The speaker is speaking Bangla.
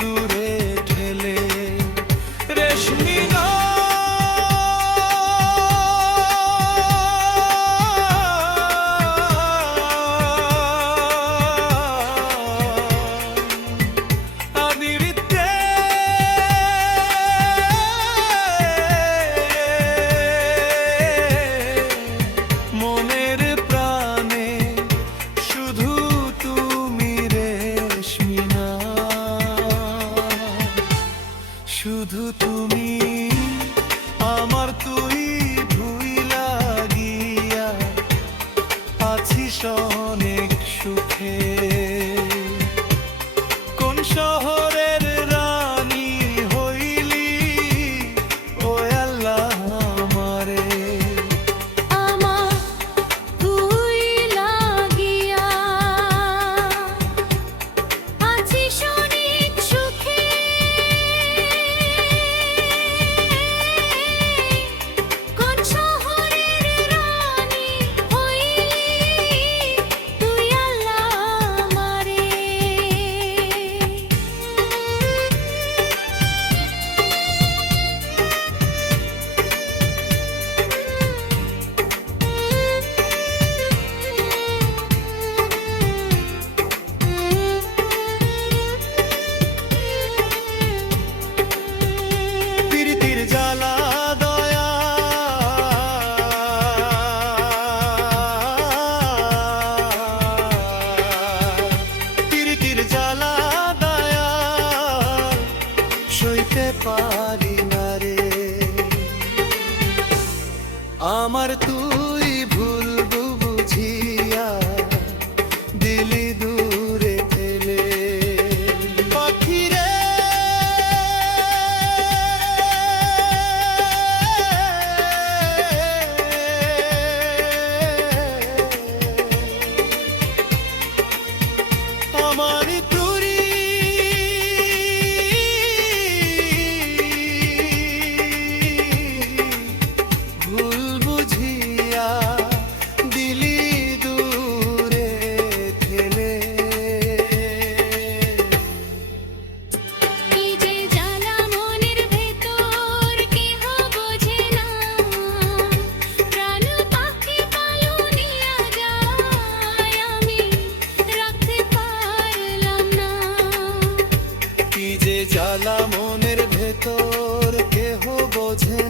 দূরে ঠেলে রেশমি মনের প্রাণে শুধু তুমি রেশমি না, শুধু তুমি আমার, তুই ভুইলা গিয়া আছিস অনেক সুখে। কোন শহরের রানী হইলি ও আল্লাহ আমারে, পারি না রে আমার, তুই ভুল বুঝিয়া দিলি দূরে ঠেলে। পাখি রে আমার জ্বালা মনের ভেতর কেহ বোঝে